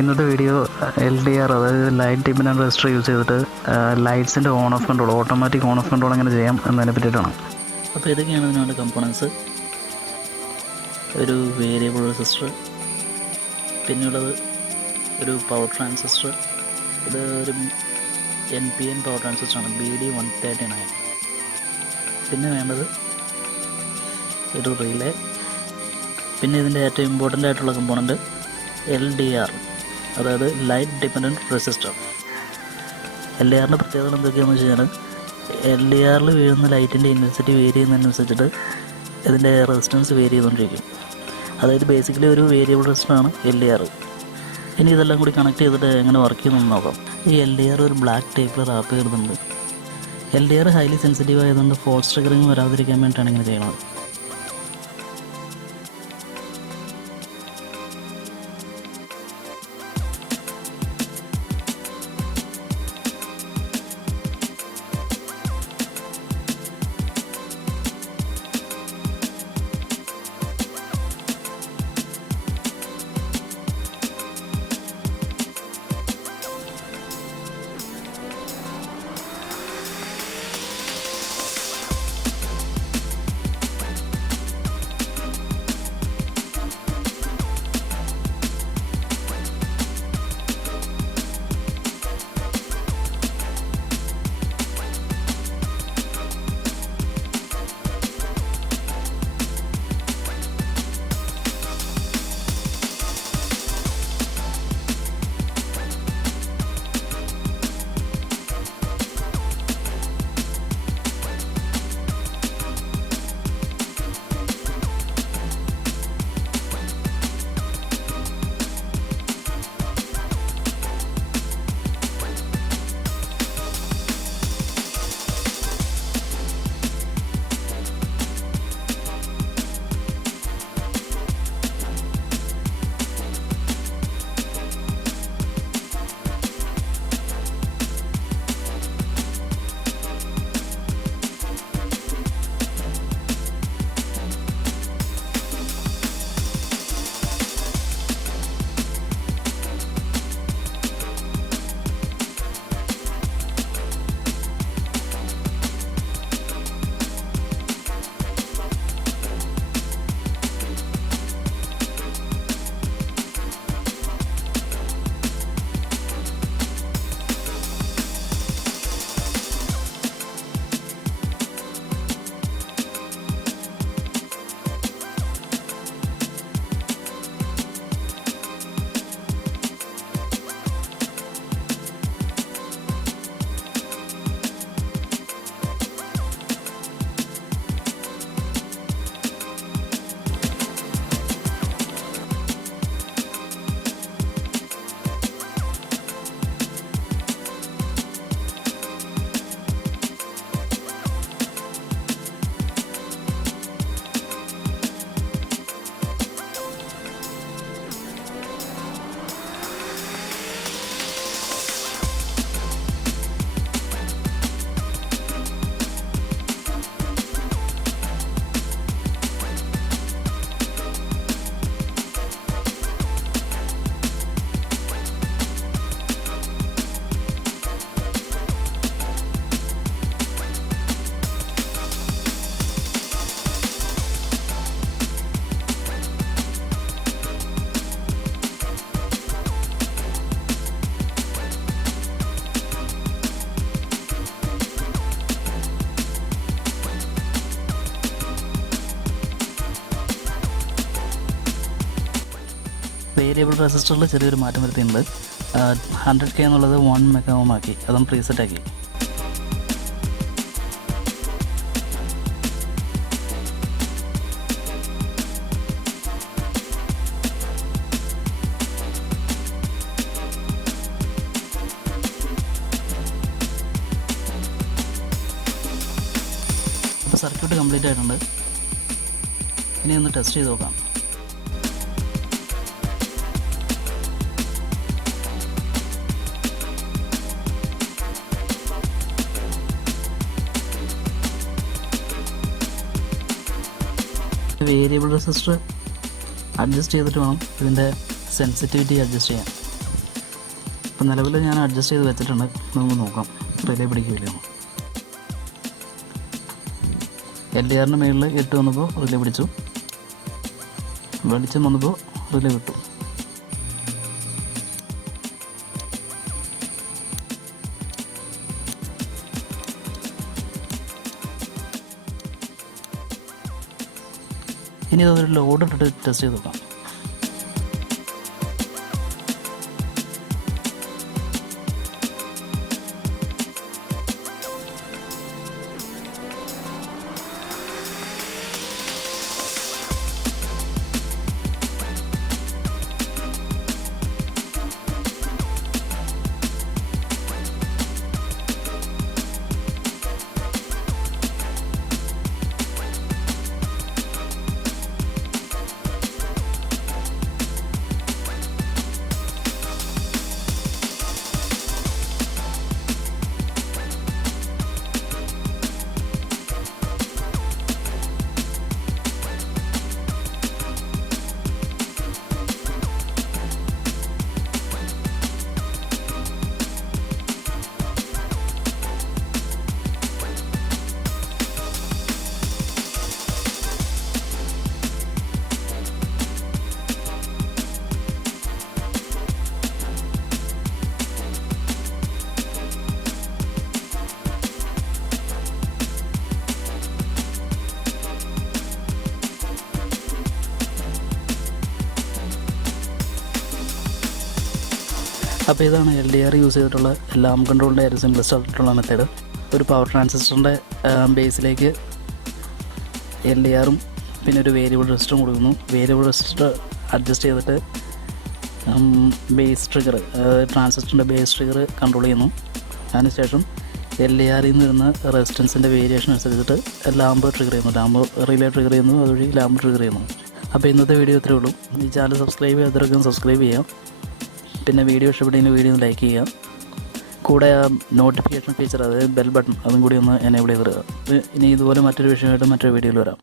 ഇന്നത്തെ video LDR അതായത് light dependent resistor use ചെയ്തിട്ട് ലൈറ്റ്സിൻ്റെ on off control, automatic on off control എങ്ങനെ ചെയ്യാം എന്നതിനെ പറ്റിയിട്ടാണ്. അപ്പോൾ ഇതൊക്കെയാണ് ഇതിനുള്ള കമ്പോണൻസ്. ഒരു വേരിയബിൾ റെസിസ്റ്റർ, പിന്നെയുള്ളത് ഒരു പവർ ട്രാൻസിസ്റ്റർ. ഇത് ഒരു NPN പവർ ട്രാൻസിസ്റ്ററാണ്, BD139. പിന്നെ വേണ്ടത് ഒരു റിലേ. പിന്നെ ഇതിൻ്റെ ഏറ്റവും ഇമ്പോർട്ടൻ്റ് ആയിട്ടുള്ള കമ്പോണൻറ്റ് LDR, അതായത് ലൈറ്റ് ഡിപെൻഡൻറ്റ് റെസിസ്റ്റർ. LDRൻ്റെ പ്രത്യേകത എന്തൊക്കെയാണെന്ന് വെച്ച് കഴിഞ്ഞാൽ LDRൽ വീഴുന്ന ലൈറ്റിൻ്റെ ഇൻറ്റൻസിറ്റി വേരി ചെയ്യുന്നതിനനുസരിച്ചിട്ട് ഇതിൻ്റെ റെസിസ്റ്റൻസ് വേരി ചെയ്തുകൊണ്ടിരിക്കും. അതായത് ബേസിക്കലി ഒരു വേരിയബിൾ റെസിസ്റ്ററാണ് LDR. ഇനി ഇതെല്ലാം കൂടി കണക്ട് ചെയ്തിട്ട് എങ്ങനെ വർക്ക് ചെയ്യുന്നതെന്ന് നോക്കാം. ഈ LDR ഒരു ബ്ലാക്ക് ടേപ്പിൽ റാപ്പ് ചെയ്തിട്ടുണ്ട്. LDR ഹൈലി സെൻസിറ്റീവ് ആയതുകൊണ്ട് ഫോൾസ് ട്രിഗറിങ് വരാതിരിക്കാൻ വേണ്ടിയിട്ടാണ് ഇങ്ങനെ ചെയ്യുന്നത്. വേരിയബിൾ റെസിസ്റ്ററിൽ ചെറിയൊരു മാറ്റം വരുത്തിയിട്ടുണ്ട്. 100K എന്നുള്ളത് 1 മെഗാ ഓം ആക്കി, അതും പ്രീസെറ്റ് ആക്കി. അപ്പോൾ സർക്യൂട്ട് കംപ്ലീറ്റ് ആയിട്ടുണ്ട്. ഇനി ഒന്ന് ടെസ്റ്റ് ചെയ്ത് നോക്കാം. വേരിയബിൾ റെസിസ്റ്റർ അഡ്ജസ്റ്റ് ചെയ്തിട്ട് വേണം ഇതിൻ്റെ സെൻസിറ്റിവിറ്റി അഡ്ജസ്റ്റ് ചെയ്യാൻ. അപ്പോൾ നിലവിൽ ഞാൻ അഡ്ജസ്റ്റ് ചെയ്ത് വെച്ചിട്ടുണ്ട്. നമുക്ക് നോക്കാം റിലേ പിടിക്കില്ല. LDRൻ്റെ മുകളിൽ 8 വന്നപ്പോൾ റിലേ പിടിച്ചു, വെളിച്ചം വന്നപ്പോൾ റിലേ വിട്ടു. ഇനി അതൊരു ലോഡ് ഇട്ടിട്ട് ടെസ്റ്റ് ചെയ്ത് നോക്കാം. അപ്പോൾ ഇതാണ് LDR യൂസ് ചെയ്തിട്ടുള്ള ലാമ്പ് കൺട്രോളിൻ്റെ ഒരു സിംപ്ലസ്റ്റ് ആയിട്ടുള്ള മെത്തേഡ്. ഒരു പവർ ട്രാൻസിസ്റ്ററിൻ്റെ ബേസിലേക്ക് LDRും പിന്നെ ഒരു വേരിയബിൾ റെസിസ്റ്ററും കൊടുക്കുന്നു. വേരിയബിൾ റെസിസ്റ്റർ അഡ്ജസ്റ്റ് ചെയ്തിട്ട് ബേസ് ട്രിഗർ, ട്രാൻസിസ്റ്ററിൻ്റെ ബേസ് ട്രിഗർ കൺട്രോൾ ചെയ്യുന്നു. അതിനുശേഷം LDRിൽ നിന്ന് വരുന്ന റെസിസ്റ്റൻസിൻ്റെ വേരിയേഷൻ അനുസരിച്ചിട്ട് ലാമ്പ് ട്രിഗർ ചെയ്യുന്നു, ലാമ്പ് റിലേ ട്രിഗർ ചെയ്യുന്നു, അതുവഴി ലാമ്പ് ട്രിഗർ ചെയ്യുന്നു. അപ്പോൾ ഇന്നത്തെ വീഡിയോ ഇത്രയേ ഉള്ളൂ. ഈ ചാനൽ സബ്സ്ക്രൈബ് ചെയ്യാത്തവരൊക്കെ സബ്സ്ക്രൈബ് ചെയ്യാം. പിന്നെ വീഡിയോ ഇഷ്ടപ്പെട്ടെങ്കിൽ വീഡിയോ ഒന്ന് ലൈക്ക് ചെയ്യുക. കൂടെ നോട്ടിഫിക്കേഷൻ ഫീച്ചർ, അതായത് ബെൽ ബട്ടൺ, അതും കൂടി ഒന്ന് എനേബിൾ ചെയ്തിടുക. ഇനി ഇതുപോലെ മറ്റൊരു വിഷയമായിട്ട് മറ്റൊരു വീഡിയോയിൽ വരാം.